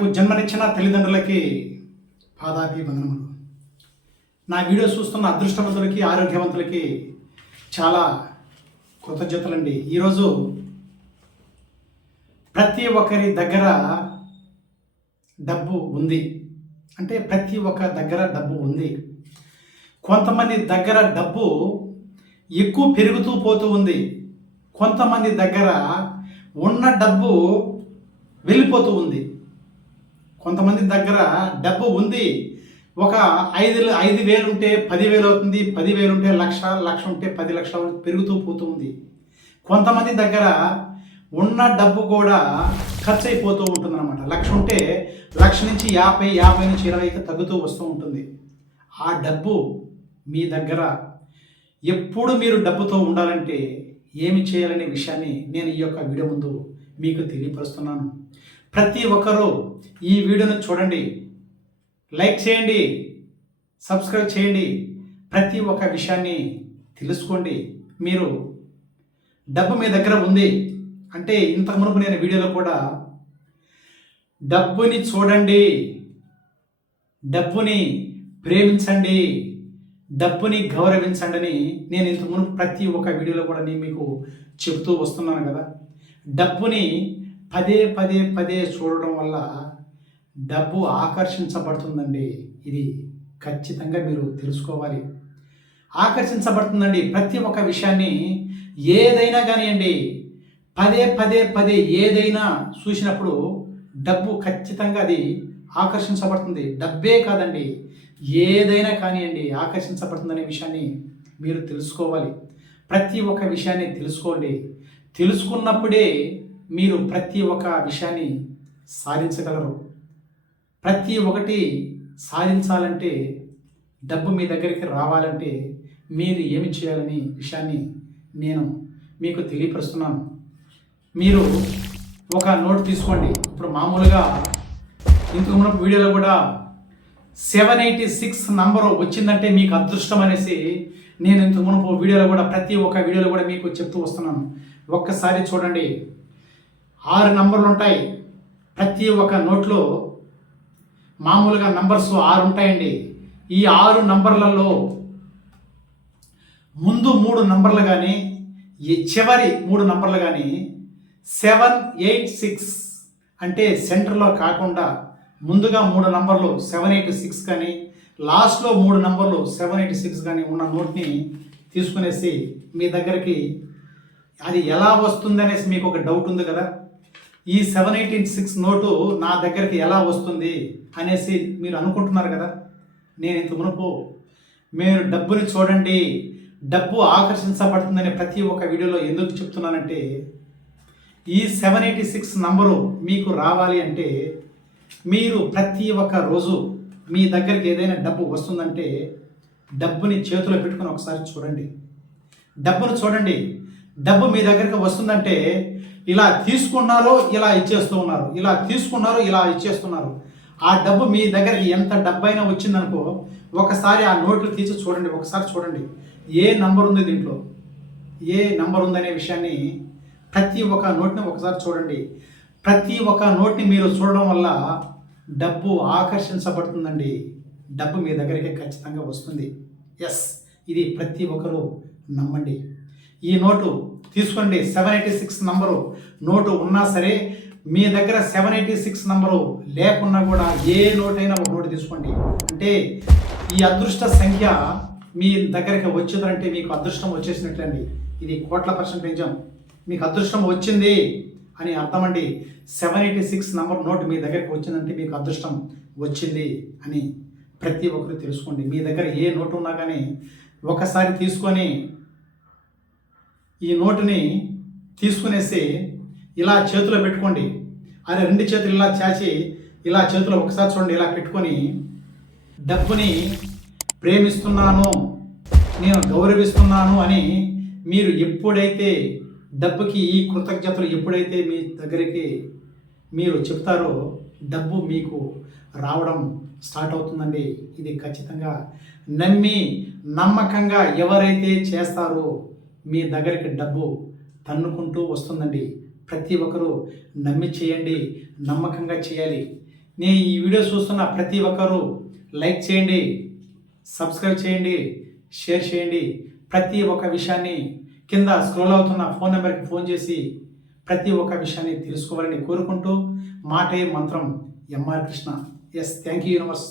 నాకు జన్మనిచ్చిన తల్లిదండ్రులకి పాదాభివందనములు. నా వీడియో చూస్తున్న అదృష్టవంతులకి ఆరోగ్యవంతులకి చాలా కృతజ్ఞతలండి. ఈరోజు ప్రతి ఒక్కరి దగ్గర డబ్బు ఉంది, అంటే ప్రతి ఒక్క దగ్గర డబ్బు ఉంది. కొంతమంది దగ్గర డబ్బు ఎక్కువ పెరుగుతూ పోతూ ఉంది, కొంతమంది దగ్గర ఉన్న డబ్బు వెళ్ళిపోతూ ఉంది. కొంతమంది దగ్గర డబ్బు ఉంది, ఒక 5,000 ఉంటే 10,000 అవుతుంది, 10,000 ఉంటే 1,00,000 ఉంటే 10 లక్షలు పెరుగుతూ పోతూ ఉంది. కొంతమంది దగ్గర ఉన్న డబ్బు కూడా ఖర్చు అయిపోతూ ఉంటుంది అనమాట. 1,00,000 ఉంటే 1,00,000 నుంచి 50, 50 నుంచి 20 తగ్గుతూ వస్తూ ఉంటుంది. ఆ డబ్బు మీ దగ్గర ఎప్పుడు మీరు డబ్బుతో ఉండాలంటే ఏమి చేయాలనే విషయాన్ని నేను ఈ యొక్క వీడియో ముందు మీకు తెలియపరుస్తున్నాను. ప్రతి ఒక్కరూ ఈ వీడియోను చూడండి, లైక్ చేయండి, సబ్స్క్రైబ్ చేయండి. ప్రతి ఒక్క విషయాన్ని తెలుసుకోండి. మీరు డబ్బు మీ దగ్గర ఉంది అంటే, ఇంతకు మునుపు నేను వీడియోలో కూడా డబ్బుని చూడండి, డబ్బుని ప్రేమించండి, డబ్బుని గౌరవించండి అని నేను ఇంతకు మునుపు ప్రతి ఒక్క వీడియోలో కూడా నేను మీకు చెబుతూ వస్తున్నాను కదా. డబ్బుని పదే పదే పదే చూడడం వల్ల డబ్బు ఆకర్షించబడుతుందండి. ఇది ఖచ్చితంగా మీరు తెలుసుకోవాలి. ఆకర్షించబడుతుందండి. ప్రతి ఒక్క విషయాన్ని ఏదైనా కానివ్వండి, పదే పదే పదే ఏదైనా చూసినప్పుడు డబ్బు ఖచ్చితంగా అది ఆకర్షించబడుతుంది. డబ్బే కాదండి, ఏదైనా కానివ్వండి ఆకర్షించబడుతుందనే విషయాన్ని మీరు తెలుసుకోవాలి. ప్రతి ఒక్క విషయాన్ని తెలుసుకోండి. తెలుసుకున్నప్పుడే మీరు ప్రతి ఒక్క విషయాన్ని సాధించగలరు. ప్రతి ఒక్కటి సాధించాలంటే, డబ్బు మీ దగ్గరికి రావాలంటే మీరు ఏమి చేయాలని విషయాన్ని నేను మీకు తెలియపరుస్తున్నాను. మీరు ఒక నోట్ తీసుకోండి. ఇప్పుడు మామూలుగా ఇంతకు ముందు వీడియోలో కూడా 786 నంబరు వచ్చిందంటే మీకు అదృష్టం అనేసి నేను ఇంతకు మునుపు వీడియోలో కూడా ప్రతి ఒక్క వీడియోలో కూడా మీకు చెప్తూ వస్తున్నాను. ఒక్కసారి చూడండి, 6 నంబర్లు ఉంటాయి. ప్రతి ఒక్క నోట్లో మామూలుగా నంబర్స్ 6 ఉంటాయండి. ఈ 6 నంబర్లలో ముందు 3 నంబర్లు కానీ ఈ చివరి 3 నంబర్లు కానీ 786 అంటే సెంటర్లో కాకుండా ముందుగా 3 నంబర్లు 786 కానీ లాస్ట్లో 3 నంబర్లు 786 కానీ ఉన్న నోట్ని తీసుకునేసి మీ దగ్గరికి, అది ఎలా వస్తుంది అనేసి మీకు ఒక డౌట్ ఉంది కదా. ఈ 786 నోటు నా దగ్గరికి ఎలా వస్తుంది అనేసి మీరు అనుకుంటున్నారు కదా. నేను ఇంత మునుపు మీరు డబ్బుని చూడండి, డబ్బు ఆకర్షించబడుతుందని ప్రతి ఒక్క వీడియోలో ఎందుకు చెప్తున్నానంటే, ఈ 786 నంబరు మీకు రావాలి అంటే మీరు ప్రతి ఒక్క రోజు మీ దగ్గరికి ఏదైనా డబ్బు వస్తుందంటే డబ్బుని చేతిలో పెట్టుకుని ఒకసారి చూడండి. డబ్బును చూడండి. డబ్బు మీ దగ్గరికి వస్తుందంటే ఇలా తీసుకున్నారో ఇలా ఇచ్చేస్తూ ఉన్నారు, ఇలా తీసుకున్నారో ఇలా ఇచ్చేస్తున్నారు. ఆ డబ్బు మీ దగ్గరికి ఎంత డబ్బైనా వచ్చిందనుకో, ఒకసారి ఆ నోట్లు తీసి చూడండి. ఒకసారి చూడండి ఏ నంబర్ ఉంది దీంట్లో, ఏ నంబర్ ఉందనే విషయాన్ని ప్రతి ఒక్క నోట్ని ఒకసారి చూడండి. ప్రతి ఒక్క నోట్ని మీరు చూడడం వల్ల డబ్బు ఆకర్షించబడుతుందండి. డబ్బు మీ దగ్గరికి ఖచ్చితంగా వస్తుంది. ఎస్, ఇది ప్రతి ఒక్కరూ నమ్మండి. ఈ నోటు తీసుకోండి. 786 నంబరు నోటు ఉన్నా సరే, మీ దగ్గర 786 నంబరు లేకున్నా కూడా ఏ నోటైనా ఒక నోటు తీసుకోండి. అంటే ఈ అదృష్ట సంఖ్య మీ దగ్గరికి వచ్చేదంటే మీకు అదృష్టం వచ్చేసినట్లండి. ఇది కోట్ల %. మీకు అదృష్టం వచ్చింది అని అర్థమండి. 786 నంబర్ నోటు మీ దగ్గరికి వచ్చిందంటే మీకు అదృష్టం వచ్చింది అని ప్రతి ఒక్కరు తెలుసుకోండి. మీ దగ్గర ఏ నోటు ఉన్నా కానీ ఒకసారి తీసుకొని ఈ నోటుని తీసుకునేసి ఇలా చేతిలో పెట్టుకోండి. అదే 2 చేతులు ఇలా చాచి ఇలా చేతిలో ఒకసారి చూడండి, ఇలా పెట్టుకొని డబ్బుని ప్రేమిస్తున్నాను, నేను గౌరవిస్తున్నాను అని మీరు ఎప్పుడైతే డబ్బుకి ఈ కృతజ్ఞతలు ఎప్పుడైతే మీ దగ్గరికి మీరు చెప్తారో డబ్బు మీకు రావడం స్టార్ట్ అవుతుందండి. ఇది ఖచ్చితంగా నమ్మి నమ్మకంగా ఎవరైతే చేస్తారో మీ దగ్గరికి డబ్బు తన్నుకుంటూ వస్తుందండి. ప్రతి ఒక్కరూ నమ్మి చేయండి, నమ్మకంగా చేయాలి. ఈ వీడియో చూస్తున్న ప్రతి ఒక్కరూ లైక్ చేయండి, సబ్స్క్రైబ్ చేయండి, షేర్ చేయండి. ప్రతి ఒక్క విషయాన్ని కింద స్క్రోల్ అవుతున్న ఫోన్ నెంబర్కి ఫోన్ చేసి ప్రతి ఒక్క విషయాన్ని తెలుసుకోవాలని కోరుకుంటూ మాటే మంత్రం MR Krishna. Yes, thank you universe.